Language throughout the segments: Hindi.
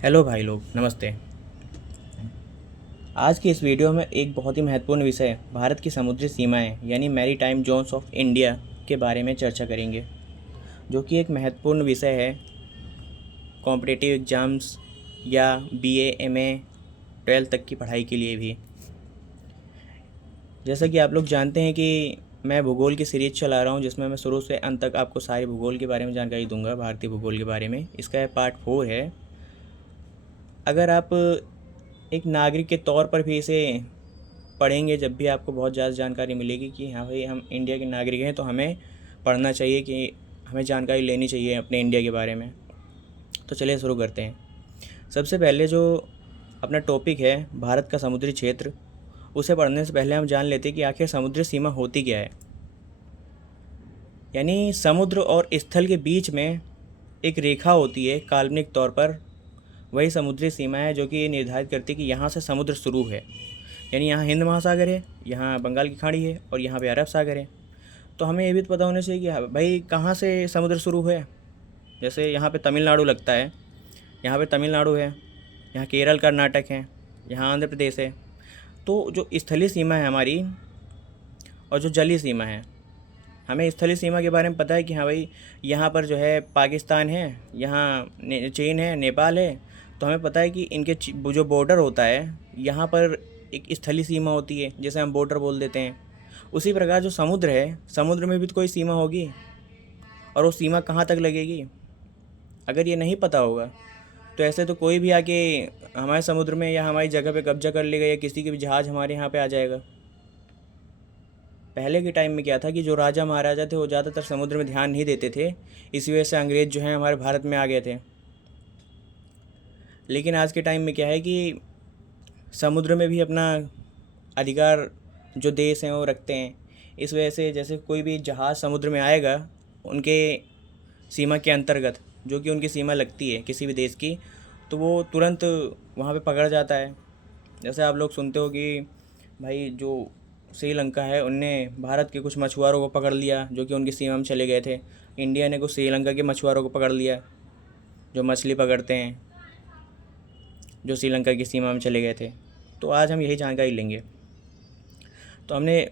हेलो भाई लोग, नमस्ते। आज की इस वीडियो में एक बहुत ही महत्वपूर्ण विषय भारत की समुद्री सीमाएं यानी मैरीटाइम जोन्स ऑफ इंडिया के बारे में चर्चा करेंगे, जो कि एक महत्वपूर्ण विषय है कॉम्पिटिटिव एग्ज़ाम्स या बीए, एमए, 12th तक की पढ़ाई के लिए भी। जैसा कि आप लोग जानते हैं कि मैं भूगोल की सीरीज़ चला रहा हूं, जिसमें मैं शुरू से अंत तक आपको सारे भूगोल के बारे में जानकारी दूंगा, भारतीय भूगोल के बारे में। इसका पार्ट 4 है। अगर आप एक नागरिक के तौर पर भी इसे पढ़ेंगे, जब भी आपको बहुत ज़्यादा जानकारी मिलेगी कि हाँ भाई, हम इंडिया के नागरिक हैं, तो हमें पढ़ना चाहिए, कि हमें जानकारी लेनी चाहिए अपने इंडिया के बारे में। तो चलिए शुरू करते हैं। सबसे पहले जो अपना टॉपिक है भारत का समुद्री क्षेत्र, उसे पढ़ने से पहले हम जान लेते हैं कि आखिर समुद्री सीमा होती क्या है। यानी समुद्र और स्थल के बीच में एक रेखा होती है काल्पनिक तौर पर, वही समुद्री सीमा है, जो कि ये निर्धारित करती है कि यहाँ से समुद्र शुरू है। यानी यहाँ हिंद महासागर है, यहाँ बंगाल की खाड़ी है और यहाँ पे अरब सागर है। तो हमें ये भी तो पता होना चाहिए कि हाँ भाई, कहाँ से समुद्र शुरू है। जैसे यहाँ पे तमिलनाडु लगता है, यहाँ पे तमिलनाडु है, यहाँ केरल, कर्नाटक है, यहाँ आंध्र प्रदेश है। तो जो स्थलीय सीमा है हमारी और जो जलीय सीमा है, हमें स्थलीय सीमा के बारे में पता है कि हाँ भाई, यहाँ पर जो है पाकिस्तान है, यहाँ चीन है, नेपाल है। तो हमें पता है कि इनके जो बॉर्डर होता है, यहाँ पर एक स्थलीय सीमा होती है, जैसे हम बॉर्डर बोल देते हैं। उसी प्रकार जो समुद्र है, समुद्र में भी तो कोई सीमा होगी, और वो सीमा कहाँ तक लगेगी। अगर ये नहीं पता होगा तो ऐसे तो कोई भी आके हमारे समुद्र में या हमारी जगह पे कब्जा कर लेगा, या किसी के भी जहाज़ हमारे यहाँ पे आ जाएगा। पहले के टाइम में क्या था कि जो राजा महाराजा थे वो ज़्यादातर समुद्र में ध्यान नहीं देते थे, इसी वजह से अंग्रेज़ जो हैं हमारे भारत में आ गए थे। लेकिन आज के टाइम में क्या है कि समुद्र में भी अपना अधिकार जो देश हैं वो रखते हैं। इस वजह से जैसे कोई भी जहाज़ समुद्र में आएगा, उनके सीमा के अंतर्गत जो कि उनकी सीमा लगती है किसी भी देश की, तो वो तुरंत वहाँ पे पकड़ जाता है। जैसे आप लोग सुनते हो कि भाई, जो श्रीलंका है, उनने भारत के कुछ मछुआरों को पकड़ लिया जो कि उनकी सीमा में चले गए थे। इंडिया ने कुछ श्रीलंका के मछुआरों को पकड़ लिया जो मछली पकड़ते हैं, जो श्रीलंका की सीमा में चले गए थे। तो आज हम यही जानकारी लेंगे। तो हमें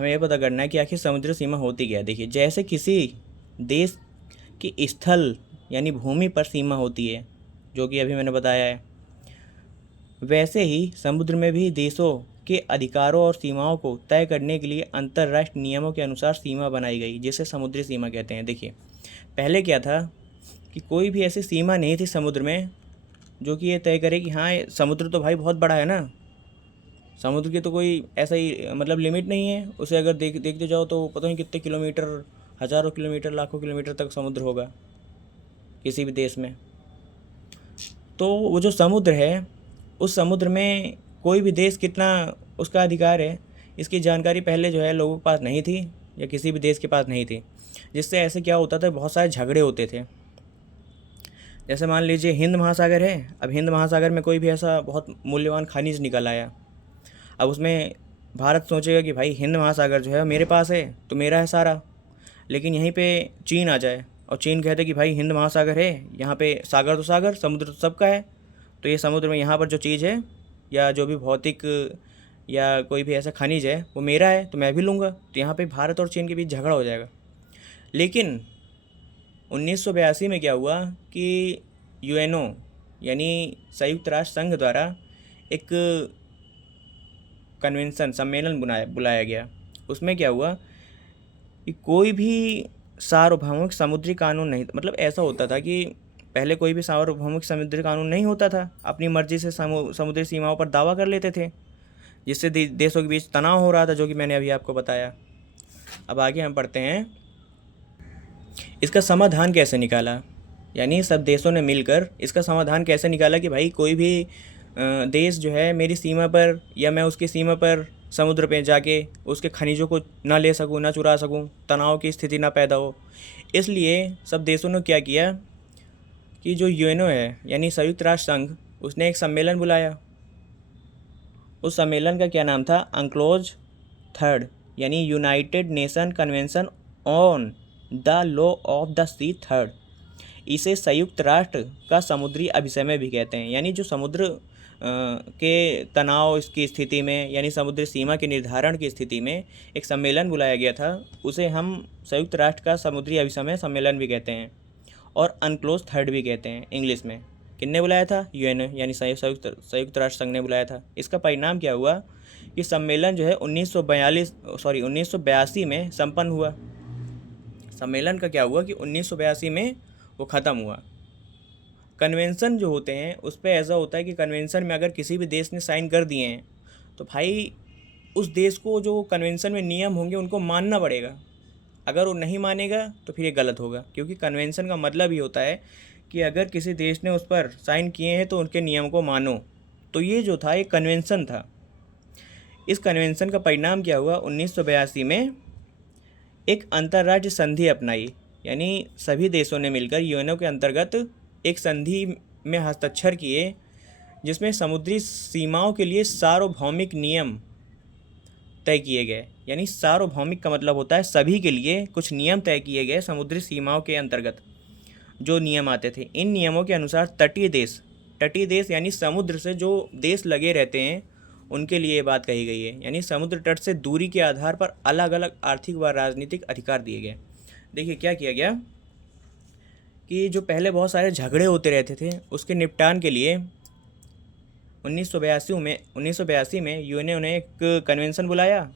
यह पता करना है कि आखिर समुद्री सीमा होती क्या है। देखिए, जैसे किसी देश की स्थल यानी भूमि पर सीमा होती है, जो कि अभी मैंने बताया है, वैसे ही समुद्र में भी देशों के अधिकारों और सीमाओं को तय करने के लिए अंतर्राष्ट्रीय नियमों के अनुसार सीमा बनाई गई, जिसे समुद्री सीमा कहते हैं। देखिए, पहले क्या था कि कोई भी ऐसी सीमा नहीं थी समुद्र में जो कि ये तय करे कि हाँ, समुद्र तो भाई बहुत बड़ा है ना, समुद्र की तो कोई ऐसा ही मतलब लिमिट नहीं है। उसे अगर देखते जाओ तो पता नहीं कितने किलोमीटर, हज़ारों किलोमीटर, लाखों किलोमीटर तक समुद्र होगा किसी भी देश में। तो वो जो समुद्र है, उस समुद्र में कोई भी देश कितना उसका अधिकार है, इसकी जानकारी पहले जो है लोगों के पास नहीं थी, या किसी भी देश के पास नहीं थी। जिससे ऐसे क्या होता था, बहुत सारे झगड़े होते थे। जैसे मान लीजिए हिंद महासागर है, अब हिंद महासागर में कोई भी ऐसा बहुत मूल्यवान खनिज निकल आया। अब उसमें भारत सोचेगा कि भाई, हिंद महासागर जो है मेरे पास है तो मेरा है सारा। लेकिन यहीं पे चीन आ जाए और चीन कहते कि भाई, हिंद महासागर है, यहाँ पे सागर तो सागर, समुद्र तो सबका है, तो ये समुद्र में यहाँ पर जो चीज़ है या जो भी भौतिक या कोई भी ऐसा खनिज है वो मेरा है, तो मैं भी लूँगा। तो यहाँ पे भारत और चीन के बीच झगड़ा हो जाएगा। लेकिन 1982 में क्या हुआ कि यूएनओ यानी संयुक्त राष्ट्र संघ द्वारा एक कन्वेंशन, सम्मेलन बुलाया गया। उसमें क्या हुआ कि कोई भी सार्वभौमिक समुद्री कानून नहीं, मतलब ऐसा होता था कि पहले कोई भी सार्वभौमिक समुद्री कानून नहीं होता था, अपनी मर्जी से समुद्री सीमाओं पर दावा कर लेते थे, जिससे देशों के बीच तनाव हो रहा था, जो कि मैंने अभी आपको बताया। अब आगे हम पढ़ते हैं, इसका समाधान कैसे निकाला। यानी सब देशों ने मिलकर इसका समाधान कैसे निकाला कि भाई, कोई भी देश जो है मेरी सीमा पर या मैं उसकी सीमा पर समुद्र पे जाके उसके खनिजों को ना ले सकूं, ना चुरा सकूं, तनाव की स्थिति ना पैदा हो। इसलिए सब देशों ने क्या किया कि जो यूएनओ है यानी संयुक्त राष्ट्र संघ, उसने एक सम्मेलन बुलाया। उस सम्मेलन का क्या नाम था, अंक्लोज थर्ड, यानी United Nation convention on the law of the sea third. इसे संयुक्त राष्ट्र का समुद्री अभिसमय भी कहते हैं। यानी जो समुद्र के तनाव की स्थिति में, यानी समुद्री सीमा के निर्धारण की स्थिति में एक सम्मेलन बुलाया गया था, उसे हम संयुक्त राष्ट्र का समुद्री अभिसमय सम्मेलन भी कहते हैं और अनक्लोज थर्ड भी कहते हैं इंग्लिश में। किसने बुलाया था? यूएनओ यानी संयुक्त राष्ट्र संघ ने बुलाया था। इसका परिणाम क्या हुआ कि सम्मेलन जो है 1982 में संपन्न हुआ। सम्मेलन का क्या हुआ कि 1982 में वो ख़त्म हुआ। कन्वेंशन जो होते हैं उस पर ऐसा होता है कि कन्वेंशन में अगर किसी भी देश ने साइन कर दिए हैं तो भाई उस देश को जो कन्वेंशन में नियम होंगे उनको मानना पड़ेगा। अगर वो नहीं मानेगा तो फिर ये गलत होगा, क्योंकि कन्वेंशन का मतलब ही होता है कि अगर किसी देश ने उस पर साइन किए हैं तो उनके नियम को मानो। तो ये जो था एक कन्वेंशन था। इस कन्वेंशन का परिणाम क्या हुआ? 1982 में एक अंतर्राज्य संधि अपनाई, यानी सभी देशों ने मिलकर यूएनओ के अंतर्गत एक संधि में हस्ताक्षर किए जिसमें समुद्री सीमाओं के लिए सार्वभौमिक नियम तय किए गए। यानी सार्वभौमिक का मतलब होता है सभी के लिए कुछ नियम तय किए गए समुद्री सीमाओं के अंतर्गत जो नियम आते थे। इन नियमों के अनुसार तटीय देश यानी समुद्र से जो देश लगे रहते हैं उनके लिए ये बात कही गई है। यानी समुद्र तट से दूरी के आधार पर अलग अलग आर्थिक व राजनीतिक अधिकार दिए गए। देखिए क्या किया गया कि जो पहले बहुत सारे झगड़े होते रहते थे उसके निपटान के लिए 1982 में यूएनओ ने एक कन्वेंशन बुलाया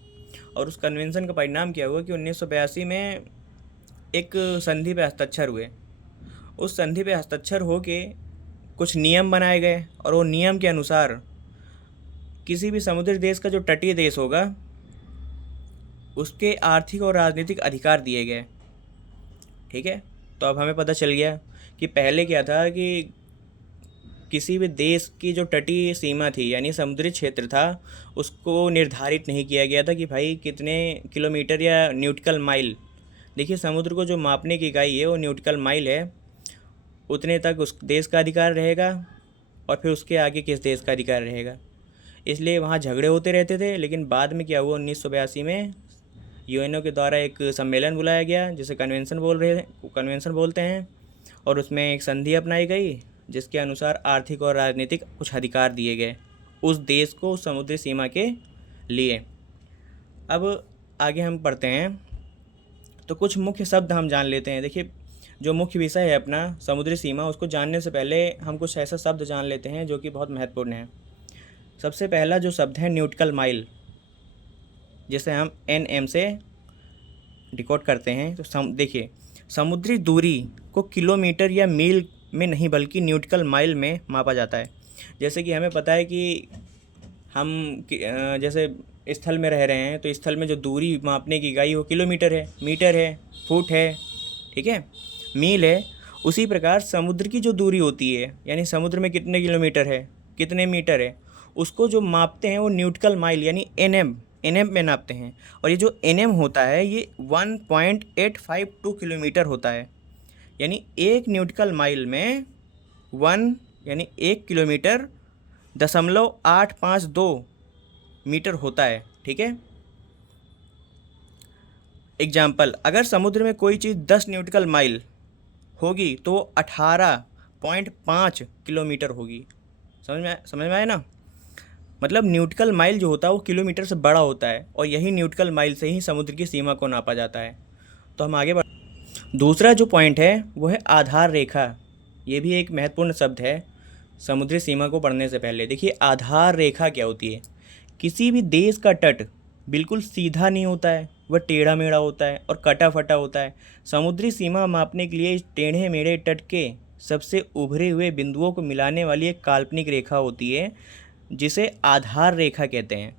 और उस कन्वेंशन का परिणाम क्या हुआ कि 1982 में एक संधि पे हस्ताक्षर हुए। उस संधि पे हस्ताक्षर होके कुछ नियम बनाए गए और वो नियम के अनुसार किसी भी समुद्री देश का जो तटीय देश होगा उसके आर्थिक और राजनीतिक अधिकार दिए गए। ठीक है, तो अब हमें पता चल गया कि पहले क्या था कि किसी भी देश की जो तटीय सीमा थी यानी समुद्री क्षेत्र था उसको निर्धारित नहीं किया गया था कि भाई कितने किलोमीटर या न्यूटिकल माइल। देखिए समुद्र को जो मापने की इकाई है वो न्यूटिकल माइल है, उतने तक उस देश का अधिकार रहेगा और फिर उसके आगे किस देश का अधिकार रहेगा। इसलिए वहाँ झगड़े होते रहते थे। लेकिन बाद में क्या हुआ, 1982 में यूएनओ के द्वारा एक सम्मेलन बुलाया गया जिसे कन्वेंशन बोलते हैं और उसमें एक संधि अपनाई गई जिसके अनुसार आर्थिक और राजनीतिक कुछ अधिकार दिए गए उस देश को उस समुद्री सीमा के लिए। अब आगे हम पढ़ते हैं तो कुछ मुख्य शब्द हम जान लेते हैं। देखिए जो मुख्य विषय है अपना समुद्री सीमा, उसको जानने से पहले हम कुछ ऐसा शब्द जान लेते हैं जो कि बहुत महत्वपूर्ण है। सबसे पहला जो शब्द है न्यूटिकल माइल, जिसे हम NM से डिकोड करते हैं। तो देखिए समुद्री दूरी को किलोमीटर या मील में नहीं बल्कि न्यूटिकल माइल में मापा जाता है। जैसे कि हमें पता है कि हम जैसे स्थल में रह रहे हैं तो स्थल में जो दूरी मापने की इकाई वो किलोमीटर है, मीटर है, फुट है, ठीक है, मील है। उसी प्रकार समुद्र की जो दूरी होती है यानी समुद्र में कितने किलोमीटर है, कितने मीटर है, उसको जो मापते हैं वो न्यूटिकल माइल यानी NM में नापते हैं। और ये जो NM होता है ये 1.852 किलोमीटर होता है। यानी एक न्यूटिकल माइल में 1 यानी 1 किलोमीटर 0.852 मीटर होता है। ठीक है, एग्जाम्पल, अगर समुद्र में कोई चीज़ 10 न्यूटिकल माइल होगी तो वो 18.5 किलोमीटर होगी। समझ में आया ना? मतलब न्यूटिकल माइल जो होता है वो किलोमीटर से बड़ा होता है और यही न्यूटिकल माइल से ही समुद्र की सीमा को नापा जाता है। तो हम आगे दूसरा जो पॉइंट है वो है आधार रेखा। ये भी एक महत्वपूर्ण शब्द है समुद्री सीमा को पढ़ने से पहले। देखिए आधार रेखा क्या होती है? किसी भी देश का तट बिल्कुल सीधा नहीं होता है, वह टेढ़ा मेढ़ा होता है और कटा फटा होता है। समुद्री सीमा मापने के लिए इस टेढ़े मेढ़े तट के सबसे उभरे हुए बिंदुओं को मिलाने वाली एक काल्पनिक रेखा होती है जिसे आधार रेखा कहते हैं।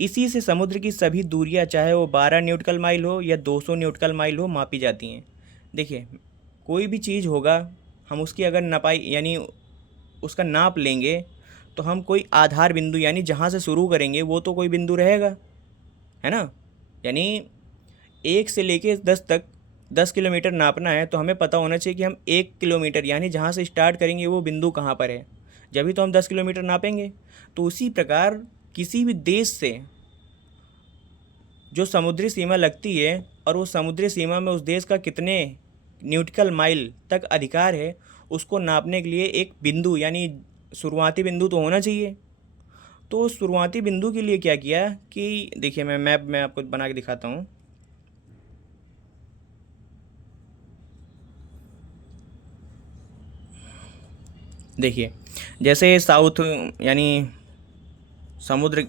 इसी से समुद्र की सभी दूरियां चाहे वो 12 न्यूटिकल माइल हो या 200 न्यूटिकल माइल हो मापी जाती हैं। देखिए कोई भी चीज़ होगा हम उसकी अगर नपाई यानी उसका नाप लेंगे तो हम कोई आधार बिंदु यानी जहाँ से शुरू करेंगे वो तो कोई बिंदु रहेगा, है ना। यानी 1 से लेके 10 तक 10 किलोमीटर नापना है तो हमें पता होना चाहिए कि हम 1 किलोमीटर यानी जहाँ से स्टार्ट करेंगे वो बिंदु कहाँ पर है, जब भी तो हम 10 किलोमीटर नापेंगे। तो उसी प्रकार किसी भी देश से जो समुद्री सीमा लगती है और वो समुद्री सीमा में उस देश का कितने न्यूटिकल माइल तक अधिकार है, उसको नापने के लिए एक बिंदु यानी शुरुआती बिंदु तो होना चाहिए। तो उस शुरुआती बिंदु के लिए क्या किया कि देखिए, मैं मैप में आपको बना के दिखाता हूँ। देखिए, जैसे साउथ यानी समुद्र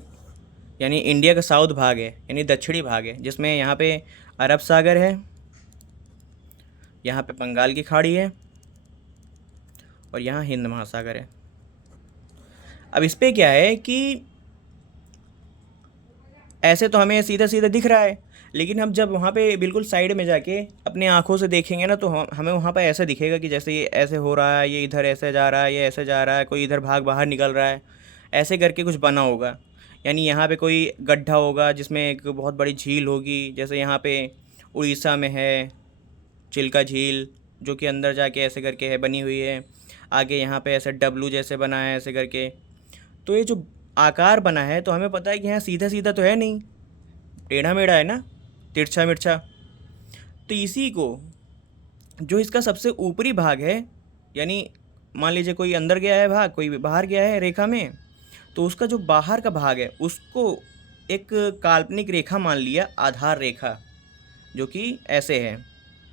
यानी इंडिया का साउथ भाग है, यानी दक्षिणी भाग है, जिसमें यहाँ पे अरब सागर है, यहाँ पे बंगाल की खाड़ी है और यहाँ हिंद महासागर है। अब इस पे क्या है कि ऐसे तो हमें सीधा सीधा दिख रहा है, लेकिन हम जब वहाँ पे बिल्कुल साइड में जाके अपने आँखों से देखेंगे ना, तो हमें वहाँ पे ऐसा दिखेगा कि जैसे ये ऐसे हो रहा है, ये इधर ऐसे जा रहा है, ये ऐसे जा रहा है, कोई इधर भाग बाहर निकल रहा है, ऐसे करके कुछ बना होगा। यानी यहाँ पे कोई गड्ढा होगा जिसमें एक बहुत बड़ी झील होगी, जैसे यहाँ पे उड़ीसा में है चिल्का झील, जो कि अंदर जाके ऐसे करके है बनी हुई है। आगे यहाँ पे ऐसे डब्लू जैसे बना है ऐसे करके। तो ये जो आकार बना है, तो हमें पता है कि यहाँ सीधा सीधा तो है नहीं, टेढ़ा मेढ़ा है ना, तिरछा मिर्छा। तो इसी को, जो इसका सबसे ऊपरी भाग है, यानी मान लीजिए कोई अंदर गया है भाग, कोई बाहर गया है रेखा में, तो उसका जो बाहर का भाग है उसको एक काल्पनिक रेखा मान लिया, आधार रेखा, जो कि ऐसे है।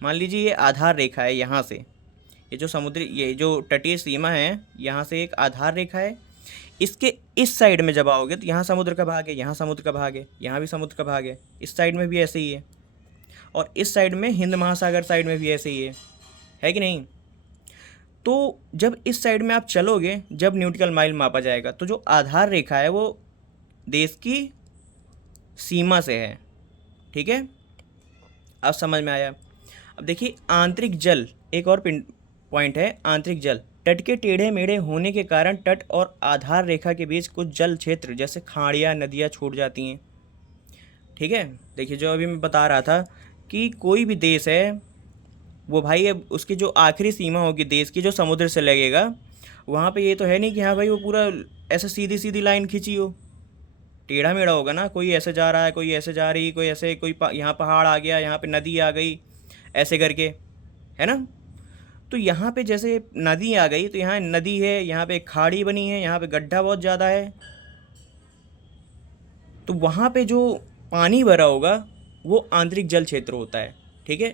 मान लीजिए ये आधार रेखा है, यहाँ से ये जो समुद्री, ये जो तटीय सीमा है, यहाँ से एक आधार रेखा है। इसके इस साइड में जब आओगे तो यहाँ समुद्र का भाग है, यहाँ समुद्र का भाग है, यहाँ भी समुद्र का भाग है, इस साइड में भी ऐसे ही है, और इस साइड में हिंद महासागर साइड में भी ऐसे ही है कि नहीं। तो जब इस साइड में आप चलोगे, जब न्यूटिकल माइल मापा जाएगा, तो जो आधार रेखा है वो देश की सीमा से है। ठीक है, अब समझ में आया। अब देखिए, आंतरिक जल, एक और पॉइंट है, आंतरिक जल। तट के टेढ़े मेढ़े होने के कारण तट और आधार रेखा के बीच कुछ जल क्षेत्र जैसे खाड़ियाँ, नदियाँ छूट जाती हैं। ठीक है, देखिए जो अभी मैं बता रहा था कि कोई भी देश है, वो भाई अब उसकी जो आखिरी सीमा होगी देश की, जो समुद्र से लगेगा, वहाँ पे ये तो है नहीं कि हाँ भाई वो पूरा ऐसे सीधी सीधी लाइन खींची हो, टेढ़ा मेढ़ा होगा ना। कोई ऐसे जा रहा है, कोई ऐसे जा रही, कोई ऐसे, कोई यहाँ पहाड़ आ गया, यहाँ पे नदी आ गई, ऐसे करके, है ना। तो यहाँ पे जैसे नदी आ गई, तो यहाँ नदी है, यहाँ पे खाड़ी बनी है, यहाँ पे गड्ढा बहुत ज़्यादा है, तो वहाँ पे जो पानी भरा होगा वो आंतरिक जल क्षेत्र होता है। ठीक है,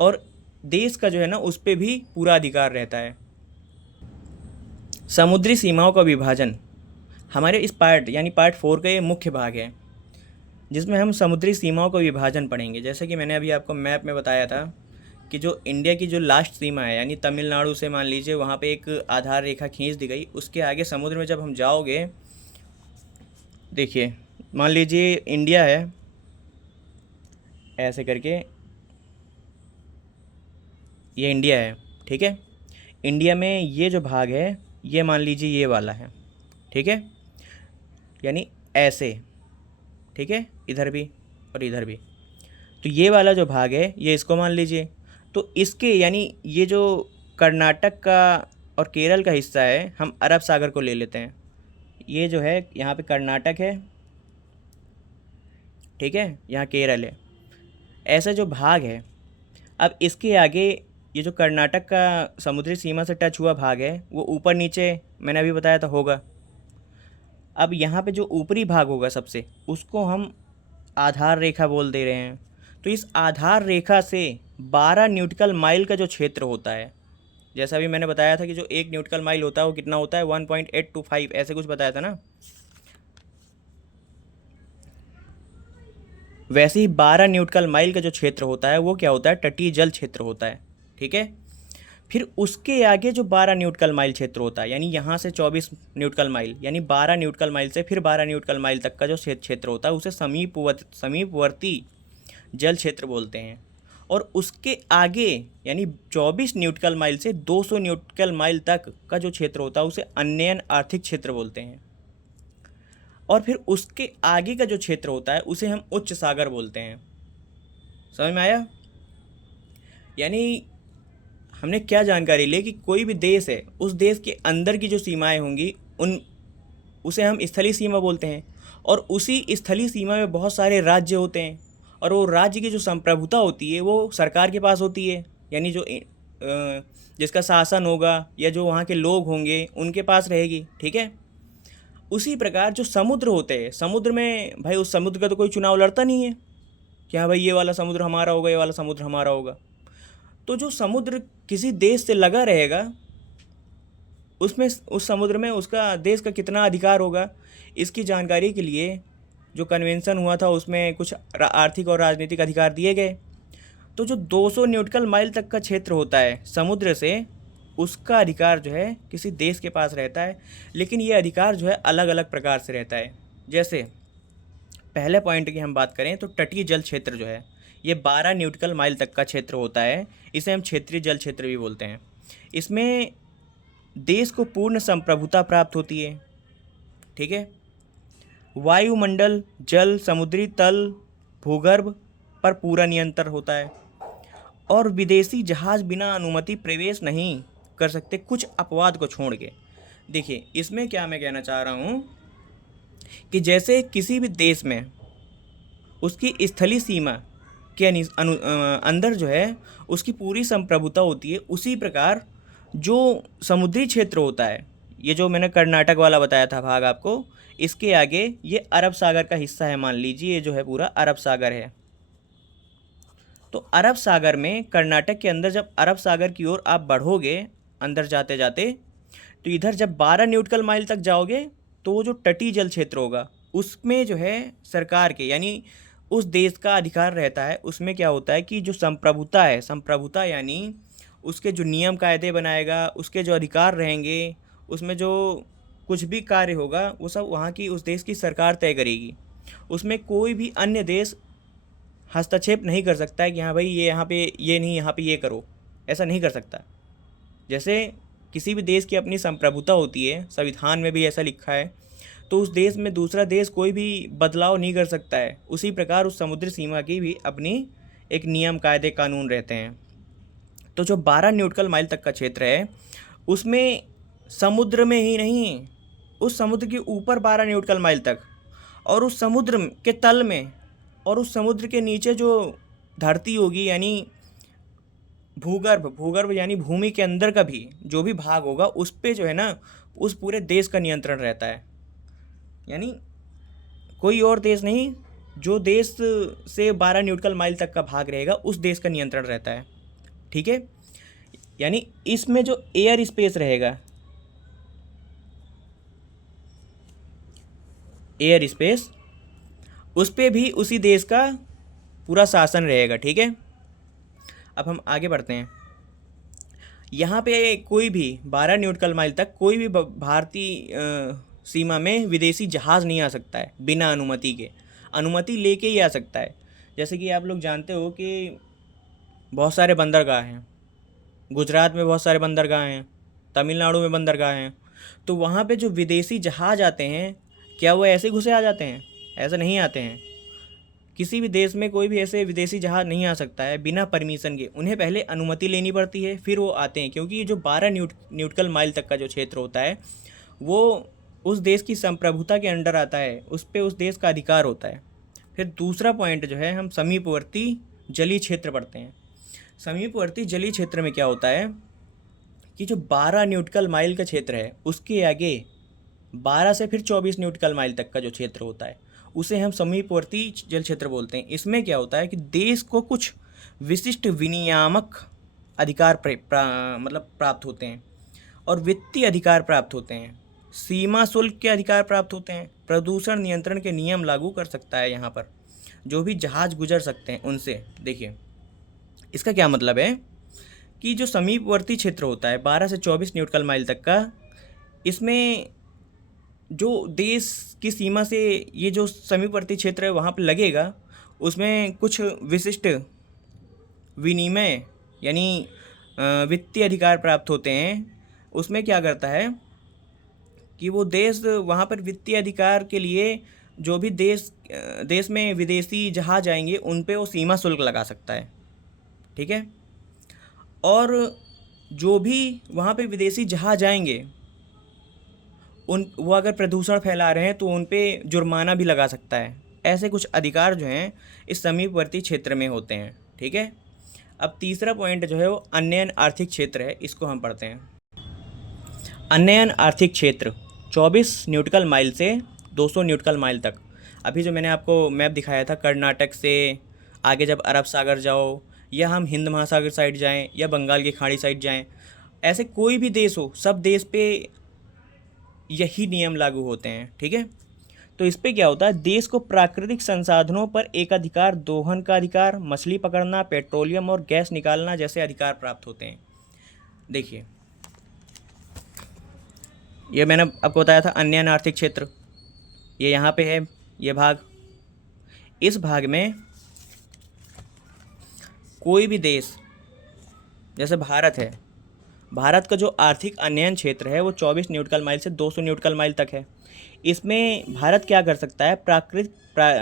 और देश का जो है ना, उस पर भी पूरा अधिकार रहता है। समुद्री सीमाओं का विभाजन हमारे इस पार्ट यानी पार्ट 4 का ये मुख्य भाग है, जिसमें हम समुद्री सीमाओं का विभाजन पढ़ेंगे। जैसे कि मैंने अभी आपको मैप में बताया था कि जो इंडिया की जो लास्ट सीमा है, यानी तमिलनाडु से मान लीजिए वहाँ पे एक आधार रेखा खींच दी गई, उसके आगे समुद्र में जब हम जाओगे, देखिए मान लीजिए इंडिया है ऐसे करके, ये इंडिया है। ठीक है, इंडिया में ये जो भाग है, ये मान लीजिए ये वाला है। ठीक है, यानी ऐसे, ठीक है, इधर भी और इधर भी। तो ये वाला जो भाग है, ये इसको मान लीजिए। तो इसके यानी ये जो कर्नाटक का और केरल का हिस्सा है, हम अरब सागर को ले लेते हैं। ये जो है यहाँ पे कर्नाटक है, ठीक है, यहाँ केरल है, ऐसा जो भाग है। अब इसके आगे ये जो कर्नाटक का समुद्री सीमा से टच हुआ भाग है, वो ऊपर नीचे मैंने अभी बताया था होगा। अब यहाँ पे जो ऊपरी भाग होगा सबसे, उसको हम आधार रेखा बोल दे रहे हैं। तो इस आधार रेखा से 12 न्यूटिकल माइल का जो क्षेत्र होता है, जैसा अभी मैंने बताया था कि जो 1 न्यूटिकल माइल होता है वो कितना होता है, 1.825, ऐसे कुछ बताया था ना। वैसे ही 12 न्यूटिकल माइल का जो क्षेत्र होता है वो क्या होता है, तटीय जल क्षेत्र होता है। ठीक है, फिर उसके आगे जो 12 न्यूटिकल माइल क्षेत्र होता है, यानी यहाँ से 24 न्यूटिकल माइल, यानी 12 न्यूटिकल माइल से फिर 12 न्यूटिकल माइल तक का जो क्षेत्र होता है, उसे समीपवर्ती जल क्षेत्र बोलते हैं। और उसके आगे यानी 24 न्यूटिकल माइल से 200 न्यूटिकल माइल तक का जो क्षेत्र होता है, उसे अन्वयन आर्थिक क्षेत्र बोलते हैं। और फिर उसके आगे का जो क्षेत्र होता है, उसे हम उच्च सागर बोलते हैं। समझ में आया? यानी हमने क्या जानकारी ली कि कोई भी देश है, उस देश के अंदर की जो सीमाएं होंगी उसे हम स्थलीय सीमा बोलते हैं। और उसी स्थलीय सीमा में बहुत सारे राज्य होते हैं, और वो राज्य की जो संप्रभुता होती है वो सरकार के पास होती है। यानी जो जिसका शासन होगा या जो वहाँ के लोग होंगे उनके पास रहेगी, ठीक है। उसी प्रकार जो समुद्र होते हैं, समुद्र में भाई उस समुद्र का तो कोई चुनाव लड़ता नहीं है कि हाँ भाई ये वाला समुद्र हमारा होगा, ये वाला समुद्र हमारा होगा। तो जो समुद्र किसी देश से लगा रहेगा उसमें, उस समुद्र में उसका देश का कितना अधिकार होगा, इसकी जानकारी के लिए जो कन्वेंशन हुआ था उसमें कुछ आर्थिक और राजनीतिक अधिकार दिए गए। तो जो 200 न्यूटिकल माइल तक का क्षेत्र होता है समुद्र से, उसका अधिकार जो है किसी देश के पास रहता है, लेकिन ये अधिकार जो है अलग अलग प्रकार से रहता है। जैसे पहले पॉइंट की हम बात करें तो तटीय जल क्षेत्र जो है ये 12 न्यूटिकल माइल तक का क्षेत्र होता है। इसे हम क्षेत्रीय जल क्षेत्र भी बोलते हैं। इसमें देश को पूर्ण संप्रभुता प्राप्त होती है, ठीक है। वायुमंडल, जल, समुद्री तल, भूगर्भ पर पूरा नियंत्रण होता है और विदेशी जहाज़ बिना अनुमति प्रवेश नहीं कर सकते, कुछ अपवाद को छोड़ के। देखिए इसमें क्या मैं कहना चाह रहा हूँ कि जैसे किसी भी देश में उसकी स्थलीय सीमा के अंदर जो है उसकी पूरी संप्रभुता होती है, उसी प्रकार जो समुद्री क्षेत्र होता है, ये जो मैंने कर्नाटक वाला बताया था भाग आपको, इसके आगे ये अरब सागर का हिस्सा है। मान लीजिए ये जो है पूरा अरब सागर है। तो अरब सागर में कर्नाटक के अंदर जब अरब सागर की ओर आप बढ़ोगे अंदर जाते जाते, तो इधर जब 12 न्यूटिकल माइल तक जाओगे तो वो जो तटीय जल क्षेत्र होगा उसमें जो है सरकार के, यानी उस देश का अधिकार रहता है। उसमें क्या होता है कि जो संप्रभुता है, संप्रभुता यानी उसके जो नियम कायदे बनाएगा, उसके जो अधिकार रहेंगे, उसमें जो कुछ भी कार्य होगा वो सब वहाँ की उस देश की सरकार तय करेगी। उसमें कोई भी अन्य देश हस्तक्षेप नहीं कर सकता है कि हाँ भाई ये यहाँ पे ये नहीं, यहाँ पे ये करो, ऐसा नहीं कर सकता। जैसे किसी भी देश की अपनी संप्रभुता होती है, संविधान में भी ऐसा लिखा है, तो उस देश में दूसरा देश कोई भी बदलाव नहीं कर सकता है। उसी प्रकार उस समुद्री सीमा की भी अपनी एक नियम कायदे कानून रहते हैं। तो जो 12 न्यूटिकल माइल तक का क्षेत्र है उसमें समुद्र में ही नहीं, उस समुद्र के ऊपर 12 न्यूटिकल माइल तक, और उस समुद्र के तल में, और उस समुद्र के नीचे जो धरती होगी यानी भूगर्भ, भूगर्भ यानी भूमि के अंदर का भी जो भी भाग होगा उस पे जो है ना उस पूरे देश का नियंत्रण रहता है। यानी कोई और देश नहीं, जो देश से 12 न्यूटिकल माइल तक का भाग रहेगा उस देश का नियंत्रण रहता है, ठीक है। यानी इसमें जो एयर स्पेस रहेगा, एयर स्पेस, उस पे भी उसी देश का पूरा शासन रहेगा, ठीक है। अब हम आगे बढ़ते हैं। यहाँ पे कोई भी 12 न्यूटिकल माइल तक कोई भी भारतीय सीमा में विदेशी जहाज़ नहीं आ सकता है बिना अनुमति के। अनुमति लेके ही आ सकता है। जैसे कि आप लोग जानते हो कि बहुत सारे बंदरगाह हैं, गुजरात में बहुत सारे बंदरगाह हैं, तमिलनाडु में बंदरगाह हैं। तो वहाँ पे जो विदेशी जहाज़ आते हैं, क्या वो ऐसे घुसे आ जाते हैं? ऐसा नहीं आते हैं। किसी भी देश में कोई भी ऐसे विदेशी जहाज़ नहीं आ सकता है बिना परमिशन के। उन्हें पहले अनुमति लेनी पड़ती है, फिर वो आते हैं, क्योंकि ये जो 12 न्यूटिकल माइल तक का जो क्षेत्र होता है वो उस देश की संप्रभुता के अंडर आता है, उस पे उस देश का अधिकार होता है। फिर दूसरा पॉइंट जो है, हम समीपवर्ती जलीय क्षेत्र पढ़ते हैं। समीपवर्ती जलीय क्षेत्र में क्या होता है कि जो 12 न्यूटिकल माइल का क्षेत्र है उसके आगे 12 से फिर 24 न्यूटिकल माइल तक का जो क्षेत्र होता है उसे हम समीपवर्ती जल क्षेत्र बोलते हैं। इसमें क्या होता है कि देश को कुछ विशिष्ट विनियामक अधिकार मतलब प्राप्त होते हैं, और वित्तीय अधिकार प्राप्त होते हैं, सीमा शुल्क के अधिकार प्राप्त होते हैं, प्रदूषण नियंत्रण के नियम लागू कर सकता है यहाँ पर, जो भी जहाज़ गुजर सकते हैं उनसे। देखिए इसका क्या मतलब है कि जो समीपवर्ती क्षेत्र होता है 12 से 24 न्यूटिकल माइल तक का, इसमें जो देश की सीमा से ये जो समीपवर्ती क्षेत्र है वहाँ पर लगेगा, उसमें कुछ विशिष्ट विनिमय यानी वित्तीय अधिकार प्राप्त होते हैं। उसमें क्या करता है कि वो देश वहाँ पर वित्तीय अधिकार के लिए जो भी देश में विदेशी जहाज आएंगे उन पे वो सीमा शुल्क लगा सकता है, ठीक है। और जो भी वहाँ पे विदेशी जहाज आएंगे वो अगर प्रदूषण फैला रहे हैं तो उन पे जुर्माना भी लगा सकता है। ऐसे कुछ अधिकार जो हैं इस समीपवर्ती क्षेत्र में होते हैं, ठीक है। अब तीसरा पॉइंट जो है वो अन्य आर्थिक क्षेत्र है, इसको हम पढ़ते हैं। अन्य आर्थिक क्षेत्र 24 न्यूटिकल माइल से 200 न्यूटिकल माइल तक। अभी जो मैंने आपको मैप दिखाया था, कर्नाटक से आगे जब अरब सागर जाओ, या हम हिंद महासागर साइड जाएं, या बंगाल की खाड़ी साइड जाएं, ऐसे कोई भी देश हो, सब देश पे यही नियम लागू होते हैं, ठीक है। तो इस पे क्या होता है, देश को प्राकृतिक संसाधनों पर एकाधिकार, दोहन का अधिकार, मछली पकड़ना, पेट्रोलियम और गैस निकालना जैसे अधिकार प्राप्त होते हैं। देखिए, ये मैंने आपको बताया था अन्य आर्थिक क्षेत्र, ये यहाँ पे है, ये भाग। इस भाग में कोई भी देश, जैसे भारत है, भारत का जो आर्थिक अन्वयन क्षेत्र है वो 24 न्यूटिकल माइल से 200 न्यूटिकल माइल तक है। इसमें भारत क्या कर सकता है,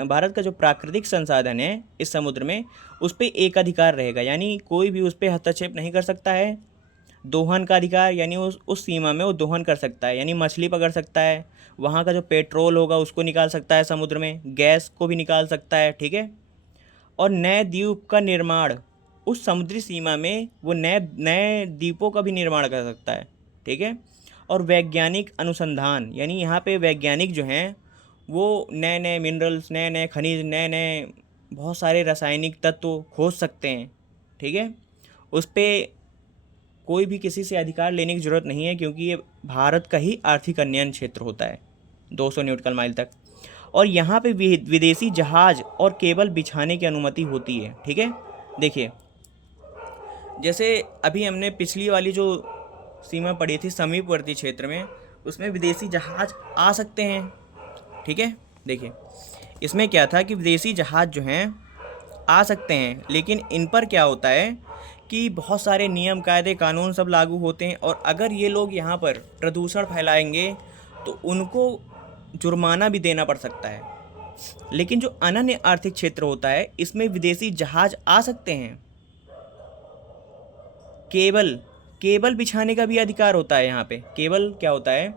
भारत का जो प्राकृतिक संसाधन है इस समुद्र में, उस पर एक अधिकार रहेगा, यानी कोई भी उस पर हस्तक्षेप नहीं कर सकता है। दोहन का अधिकार, यानी उस सीमा में वो दोहन कर सकता है, यानी मछली पकड़ सकता है, वहाँ का जो पेट्रोल होगा उसको निकाल सकता है समुद्र में, गैस को भी निकाल सकता है, ठीक है। और नए द्वीप का निर्माण, उस समुद्री सीमा में वो नए नए द्वीपों का भी निर्माण कर सकता है, ठीक है। और वैज्ञानिक अनुसंधान, यानी यहाँ पे वैज्ञानिक जो हैं वो नए नए मिनरल्स, नए नए खनिज, नए नए बहुत सारे रासायनिक तत्व खोज सकते हैं, ठीक है। उस पर कोई भी किसी से अधिकार लेने की ज़रूरत नहीं है, क्योंकि ये भारत का ही आर्थिक अन्वयन क्षेत्र होता है 200 न्यूटिकल माइल तक। और यहाँ पे विदेशी जहाज और केबल बिछाने की अनुमति होती है, ठीक है। देखिए, जैसे अभी हमने पिछली वाली जो सीमा पड़ी थी समीपवर्ती क्षेत्र में, उसमें विदेशी जहाज आ सकते हैं, ठीक है। देखिए, इसमें क्या था कि विदेशी जहाज जो हैं आ सकते हैं, लेकिन इन पर क्या होता है कि बहुत सारे नियम, कायदे, कानून सब लागू होते हैं, और अगर ये लोग यहाँ पर प्रदूषण फैलाएंगे तो उनको जुर्माना भी देना पड़ सकता है। लेकिन जो अनन्य आर्थिक क्षेत्र होता है, इसमें विदेशी जहाज आ सकते हैं, केबल बिछाने का भी अधिकार होता है। यहाँ पे केबल क्या होता है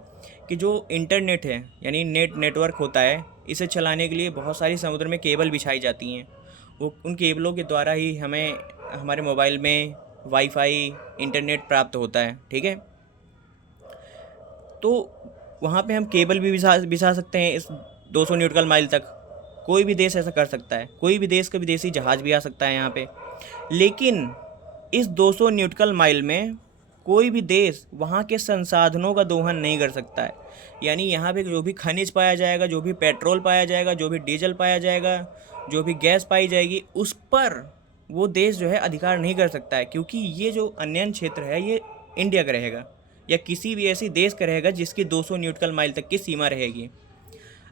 कि जो इंटरनेट है, यानी नेटवर्क होता है, इसे चलाने के लिए बहुत सारी समुद्र में केबल बिछाई जाती हैं। वो उन केबलों के द्वारा ही हमें हमारे मोबाइल में वाईफाई, इंटरनेट प्राप्त होता है, ठीक है। तो वहाँ पे हम केबल भी बिछा सकते हैं इस 200 न्यूटिकल माइल तक। कोई भी देश ऐसा कर सकता है, कोई भी देश का विदेशी जहाज भी आ सकता है यहाँ पे। लेकिन इस 200 न्यूटिकल माइल में कोई भी देश वहाँ के संसाधनों का दोहन नहीं कर सकता है, यानी यहाँ पे जो भी खनिज पाया जाएगा, जो भी पेट्रोल पाया जाएगा, जो भी डीजल पाया जाएगा, जो भी गैस पाई जाएगी, उस पर वो देश जो है अधिकार नहीं कर सकता है, क्योंकि ये जो अन्वयन क्षेत्र है ये इंडिया का रहेगा, या किसी भी ऐसी देश का रहेगा जिसकी 200 न्यूटिकल माइल तक की सीमा रहेगी।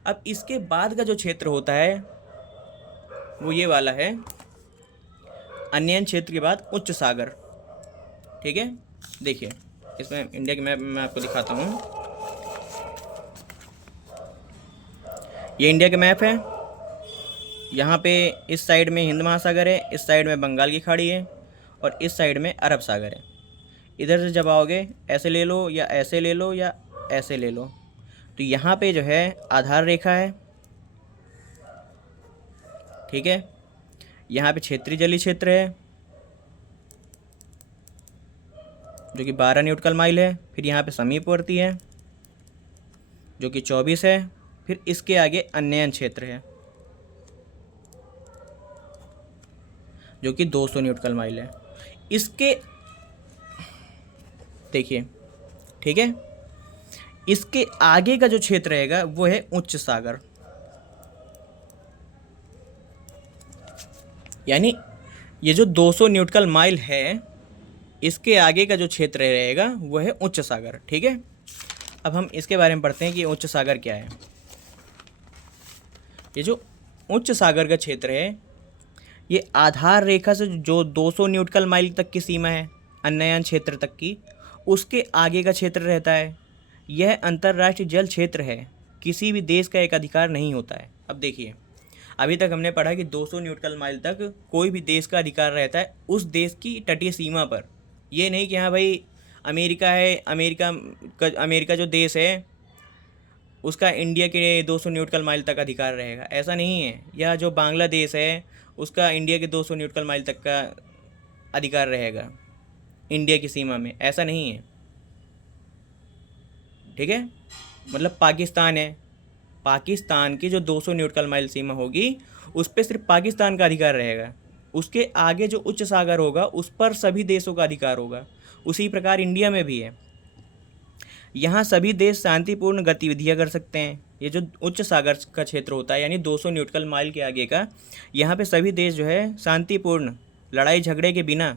अब इसके बाद का जो क्षेत्र होता है वो ये वाला है, अन्वयन क्षेत्र के बाद उच्च सागर, ठीक है। देखिए, इसमें इंडिया की मैप मैं आपको दिखाता हूँ। ये इंडिया का मैप है। यहाँ पे इस साइड में हिंद महासागर है, इस साइड में बंगाल की खाड़ी है, और इस साइड में अरब सागर है। इधर से जब आओगे, ऐसे ले लो या ऐसे ले लो या ऐसे ले लो, तो यहाँ पे जो है आधार रेखा है, ठीक है। यहाँ पे क्षेत्रीय जलीय क्षेत्र है जो कि 12 न्यूटिकल माइल है। फिर यहाँ पे समीपवर्ती है जो कि 24 है। फिर इसके आगे अन्वयन क्षेत्र है जो कि 200 न्यूटिकल माइल है। इसके देखिए, ठीक है, इसके आगे का जो क्षेत्र रहेगा वो है उच्च सागर, यानी ये जो 200 न्यूटिकल माइल है, इसके आगे का जो क्षेत्र रहेगा वो है उच्च सागर, ठीक है। अब हम इसके बारे में पढ़ते हैं कि उच्च सागर क्या है। ये जो उच्च सागर का क्षेत्र है, ये आधार रेखा से जो 200 न्यूटिकल माइल तक की सीमा है अन्वयन क्षेत्र तक की, उसके आगे का क्षेत्र रहता है। यह अंतर्राष्ट्रीय जल क्षेत्र है, किसी भी देश का एक अधिकार नहीं होता है। अब देखिए, अभी तक हमने पढ़ा कि 200 न्यूटिकल माइल तक कोई भी देश का अधिकार रहता है उस देश की तटीय सीमा पर। ये नहीं कि हाँ भाई अमेरिका है, अमेरिका जो देश है उसका इंडिया के 200 न्यूटिकल माइल तक अधिकार रहेगा, ऐसा नहीं है। या जो बांग्लादेश है उसका इंडिया के 200 न्यूटिकल माइल तक का अधिकार रहेगा इंडिया की सीमा में, ऐसा नहीं है। ठीक है, मतलब पाकिस्तान है, पाकिस्तान की जो 200 न्यूटकल माइल सीमा होगी उस पर सिर्फ पाकिस्तान का अधिकार रहेगा। उसके आगे जो उच्च सागर होगा उस पर सभी देशों का अधिकार होगा। उसी प्रकार इंडिया में भी है, यहाँ सभी देश शांतिपूर्ण गतिविधियाँ कर सकते हैं। ये जो उच्च सागर का क्षेत्र होता है यानी 200 न्यूटकल माइल के आगे का, यहाँ पे सभी देश जो है शांतिपूर्ण लड़ाई झगड़े के बिना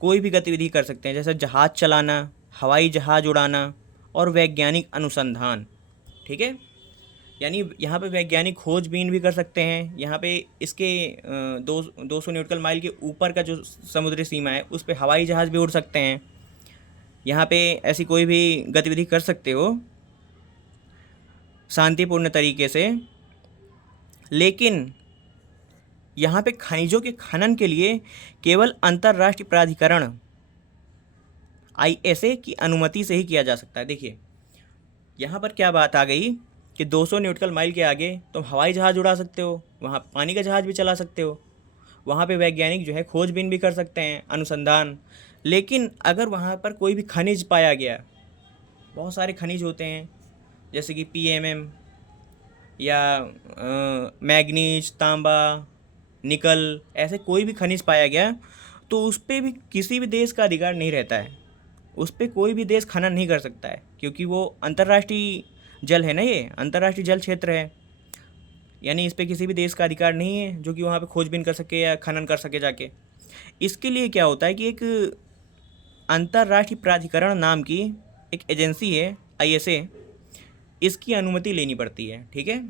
कोई भी गतिविधि कर सकते हैं, जैसे जहाज़ चलाना, हवाई जहाज़ उड़ाना और वैज्ञानिक अनुसंधान। ठीक है, यानी यहाँ पे वैज्ञानिक खोजबीन भी कर सकते हैं। यहाँ पे इसके 200 न्यूटकल माइल के ऊपर का जो समुद्री सीमा है उस पर हवाई जहाज़ भी उड़ सकते हैं। यहाँ पे ऐसी कोई भी गतिविधि कर सकते हो शांतिपूर्ण तरीके से। लेकिन यहाँ पे खनिजों के खनन के लिए केवल अंतर्राष्ट्रीय प्राधिकरण ISA की अनुमति से ही किया जा सकता है। देखिए यहाँ पर क्या बात आ गई कि 200 न्यूटकल माइल के आगे तुम हवाई जहाज़ उड़ा सकते हो, वहाँ पानी का जहाज़ भी चला सकते हो, वहाँ पे वैज्ञानिक जो है खोजबीन भी कर सकते हैं, अनुसंधान। लेकिन अगर वहाँ पर कोई भी खनिज पाया गया, बहुत सारे खनिज होते हैं जैसे कि PMM या मैग्नीज, तांबा, निकल, ऐसे कोई भी खनिज पाया गया तो उस पर भी किसी भी देश का अधिकार नहीं रहता है। उस पर कोई भी देश खनन नहीं कर सकता है, क्योंकि वो अंतर्राष्ट्रीय जल है ना, ये अंतर्राष्ट्रीय जल क्षेत्र है। यानी इस पर किसी भी देश का अधिकार नहीं है जो कि वहाँ पे खोजबीन कर सके या खनन कर सके जाके। इसके लिए क्या होता है कि एक अंतर्राष्ट्रीय प्राधिकरण नाम की एक एजेंसी है ISA, इसकी अनुमति लेनी पड़ती है। ठीक है,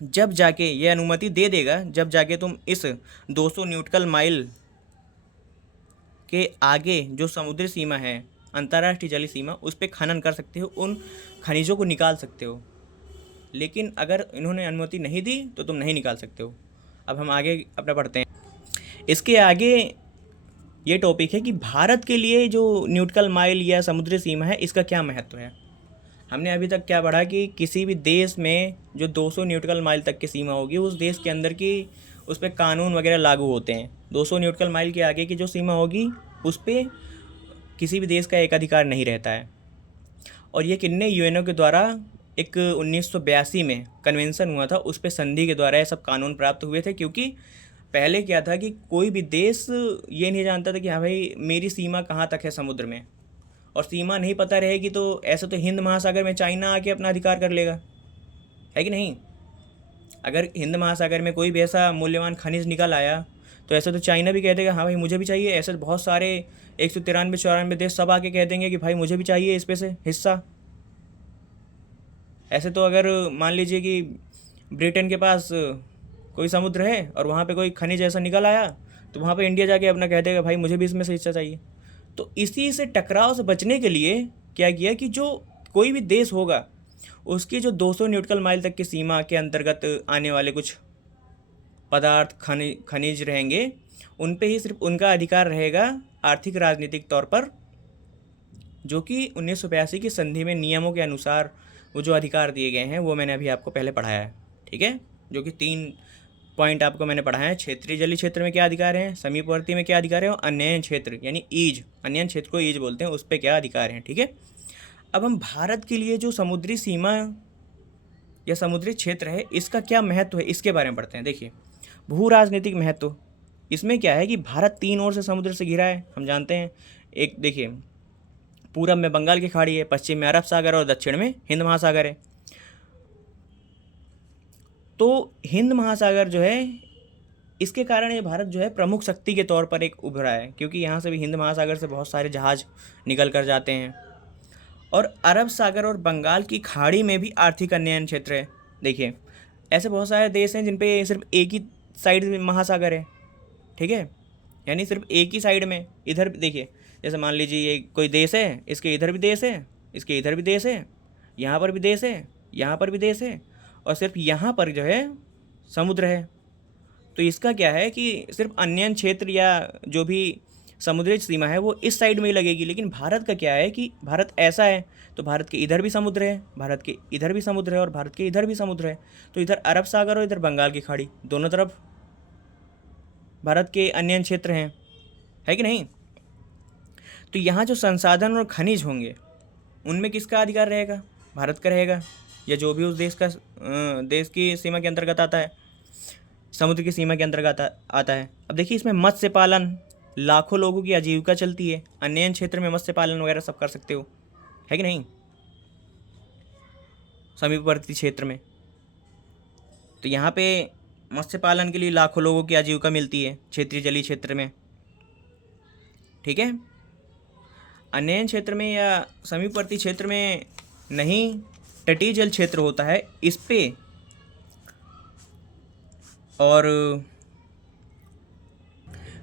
जब जाके ये अनुमति दे देगा, जब जाके तुम इस 200 न्यूटकल माइल के आगे जो समुद्री सीमा है, अंतर्राष्ट्रीय जलीय सीमा, उस पर खनन कर सकते हो, उन खनिजों को निकाल सकते हो। लेकिन अगर इन्होंने अनुमति नहीं दी तो तुम नहीं निकाल सकते हो। अब हम आगे अपना पढ़ते हैं। इसके आगे ये टॉपिक है कि भारत के लिए जो न्यूटकल माइल या समुद्री सीमा है इसका क्या महत्व है। हमने अभी तक क्या पढ़ा कि किसी भी देश में जो 200 न्यूटकल माइल तक की सीमा होगी उस देश के अंदर की उस पर कानून वगैरह लागू होते हैं। 200 न्यूटकल माइल के आगे की जो सीमा होगी उस पर किसी भी देश का एक अधिकार नहीं रहता है। और ये किन्ने UNO के द्वारा एक 1982 में कन्वेंशन हुआ था, उस पर संधि के द्वारा ये सब कानून प्राप्त हुए थे। क्योंकि पहले क्या था कि कोई भी देश ये नहीं जानता था कि हाँ भाई मेरी सीमा कहाँ तक है समुद्र में, और सीमा नहीं पता रहेगी तो ऐसे तो हिंद महासागर में चाइना आके अपना अधिकार कर लेगा, है कि नहीं। अगर हिंद महासागर में कोई भी ऐसा मूल्यवान खनिज निकल आया तो ऐसे तो चाइना भी कह देगा हाँ भाई मुझे भी चाहिए। ऐसे बहुत सारे 193-94 देश सब आके कह देंगे कि भाई मुझे भी चाहिए इस पे से हिस्सा। ऐसे तो अगर मान लीजिए कि ब्रिटेन के पास कोई समुद्र है और वहाँ पे कोई खनिज ऐसा निकल आया तो वहाँ पे इंडिया जाके अपना कह देगा भाई मुझे भी इसमें से हिस्सा चाहिए। तो इसी से टकराव से बचने के लिए क्या किया कि जो कोई भी देश होगा उसकी जो 200 न्यूटकल माइल तक की सीमा के अंतर्गत आने वाले कुछ पदार्थ खनिज रहेंगे, उन पे ही सिर्फ उनका अधिकार रहेगा आर्थिक राजनीतिक तौर पर, जो कि 1982 की संधि में नियमों के अनुसार वो जो अधिकार दिए गए हैं वो मैंने अभी आपको पहले पढ़ाया है। ठीक है, जो कि 3 पॉइंट आपको मैंने पढ़ाया है। क्षेत्रीय जलीय क्षेत्र में क्या अधिकार है, समीपवर्ती में क्या अधिकार है, और अन्य क्षेत्र यानी ईज, अन्य क्षेत्र को ईज बोलते हैं, उस पर क्या अधिकार हैं। ठीक है, अब हम भारत के लिए जो समुद्री सीमा या समुद्री क्षेत्र है इसका क्या महत्व है इसके बारे में पढ़ते हैं। देखिए भू राजनीतिक महत्व, इसमें क्या है कि भारत 3 ओर से समुद्र से घिरा है, हम जानते हैं। एक देखिए पूरब में बंगाल की खाड़ी है, पश्चिम में अरब सागर और दक्षिण में हिंद महासागर है। तो हिंद महासागर जो है इसके कारण ये भारत जो है प्रमुख शक्ति के तौर पर एक उभरा है, क्योंकि यहाँ से भी हिंद महासागर से बहुत सारे जहाज़ निकल कर जाते हैं। और अरब सागर और बंगाल की खाड़ी में भी आर्थिक अन्वयन क्षेत्र है। देखिए ऐसे बहुत सारे देश हैं जिन पे सिर्फ एक ही साइड में महासागर है। ठीक है, यानी सिर्फ एक ही साइड में, इधर देखिए जैसे मान लीजिए ये कोई देश है, इसके इधर भी देश है, इसके इधर भी देश है, यहाँ पर भी देश है, यहाँ पर भी देश है, और सिर्फ यहाँ पर जो है समुद्र है। तो इसका क्या है कि सिर्फ अन्य क्षेत्र या जो भी समुद्री सीमा है वो इस साइड में ही लगेगी। लेकिन भारत का क्या है कि भारत ऐसा है तो भारत के इधर भी समुद्र है, भारत के इधर भी समुद्र है, और भारत के इधर भी समुद्र है। तो इधर अरब सागर और इधर बंगाल की खाड़ी, दोनों तरफ भारत के अन्य क्षेत्र हैं। है कि नहीं? तो यहाँ जो संसाधन और खनिज होंगे उनमें किसका अधिकार रहेगा? भारत का रहेगा, या जो भी उस देश का देश की सीमा के अंतर्गत आता है, समुद्र की सीमा के अंतर्गत आता है। अब देखिए इसमें मत्स्य पालन, लाखों लोगों की आजीविका चलती है, अन्य क्षेत्र में मत्स्य पालन वगैरह सब कर सकते हो, है कि नहीं, समीपवर्ती क्षेत्र में। तो यहाँ पे मत्स्य पालन के लिए लाखों लोगों की आजीविका मिलती है क्षेत्रीय जलीय क्षेत्र में, ठीक है। अन्य क्षेत्र में या समीपवर्ती क्षेत्र में नहीं, तटीय जल क्षेत्र होता है इस पे, और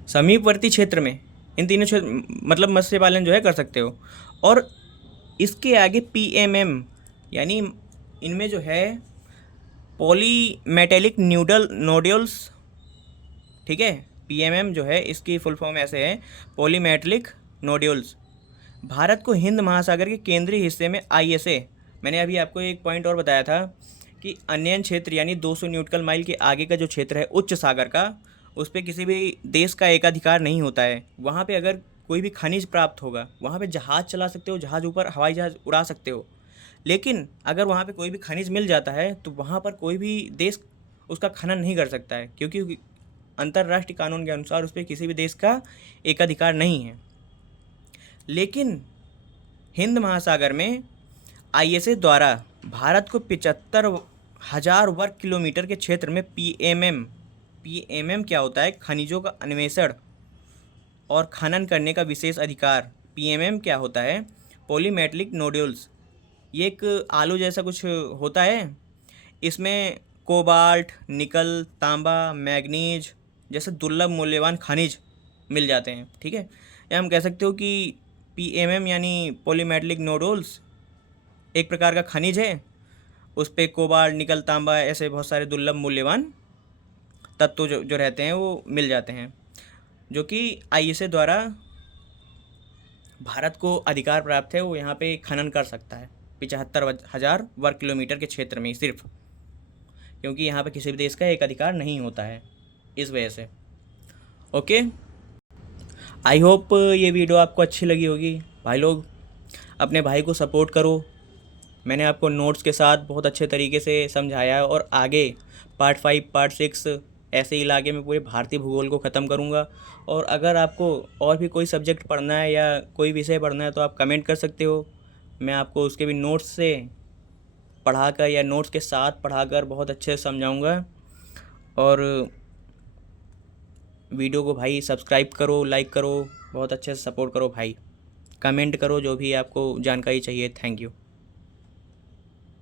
समीपवर्ती क्षेत्र में इन तीनों क्षेत्र मतलब मत्स्य पालन जो है कर सकते हो। और इसके आगे PMM यानी इनमें जो है पॉलीमेटेलिक नोड्यूल्स, ठीक है। PMM जो है इसकी फुल फॉर्म ऐसे है, पॉलीमेटेलिक नोड्यूल्स। भारत को हिंद महासागर के केंद्रीय हिस्से में ISA, मैंने अभी आपको एक पॉइंट और बताया था कि अन्य क्षेत्र यानी 200 न्यूटिकल माइल के आगे का जो क्षेत्र है उच्च सागर का, उस पर किसी भी देश का एकाधिकार नहीं होता है। वहाँ पे अगर कोई भी खनिज प्राप्त होगा, वहाँ पे जहाज़ चला सकते हो, जहाज़ ऊपर हवाई जहाज़ उड़ा सकते हो, लेकिन अगर वहाँ पे कोई भी खनिज मिल जाता है तो वहाँ पर कोई भी देश उसका खनन नहीं कर सकता है, क्योंकि अंतर्राष्ट्रीय कानून के अनुसार उस पर किसी भी देश का एकाधिकार नहीं है। लेकिन हिंद महासागर में ISA द्वारा भारत को 75,000 वर्ग किलोमीटर के क्षेत्र में PMM क्या होता है? खनिजों का अन्वेषण और खनन करने का विशेष अधिकार। PMM क्या होता है? Polymetallic nodules. ये एक आलू जैसा कुछ होता है, इसमें कोबाल्ट, निकल, तांबा, मैग्नीज जैसे दुर्लभ मूल्यवान खनिज मिल जाते हैं, ठीक है। या हम कह सकते हो कि PMM यानी पॉलीमेटेलिक नोड्यूल्स एक प्रकार का खनिज है, उस पर कोबाल्ट, निकल, तांबा ऐसे बहुत सारे दुर्लभ मूल्यवान तत्व जो रहते हैं वो मिल जाते हैं, जो कि ISA द्वारा भारत को अधिकार प्राप्त है। वो यहाँ पे खनन कर सकता है 75,000 वर्ग किलोमीटर के क्षेत्र में सिर्फ, क्योंकि यहाँ पे किसी भी देश का एक अधिकार नहीं होता है इस वजह से। ओके, आई होप ये वीडियो आपको अच्छी लगी होगी। भाई लोग अपने भाई को सपोर्ट करो। मैंने आपको नोट्स के साथ बहुत अच्छे तरीके से समझाया है, और आगे पार्ट 5 पार्ट 6 ऐसे ही इलाके में पूरे भारतीय भूगोल को ख़त्म करूँगा। और अगर आपको और भी कोई सब्जेक्ट पढ़ना है या कोई विषय पढ़ना है तो आप कमेंट कर सकते हो, मैं आपको उसके भी नोट्स से पढ़ाकर या नोट्स के साथ पढ़ाकर बहुत अच्छे से समझाऊँगा। और वीडियो को भाई सब्सक्राइब करो, लाइक करो, बहुत अच्छे से सपोर्ट करो भाई, कमेंट करो जो भी आपको जानकारी चाहिए। Thank you.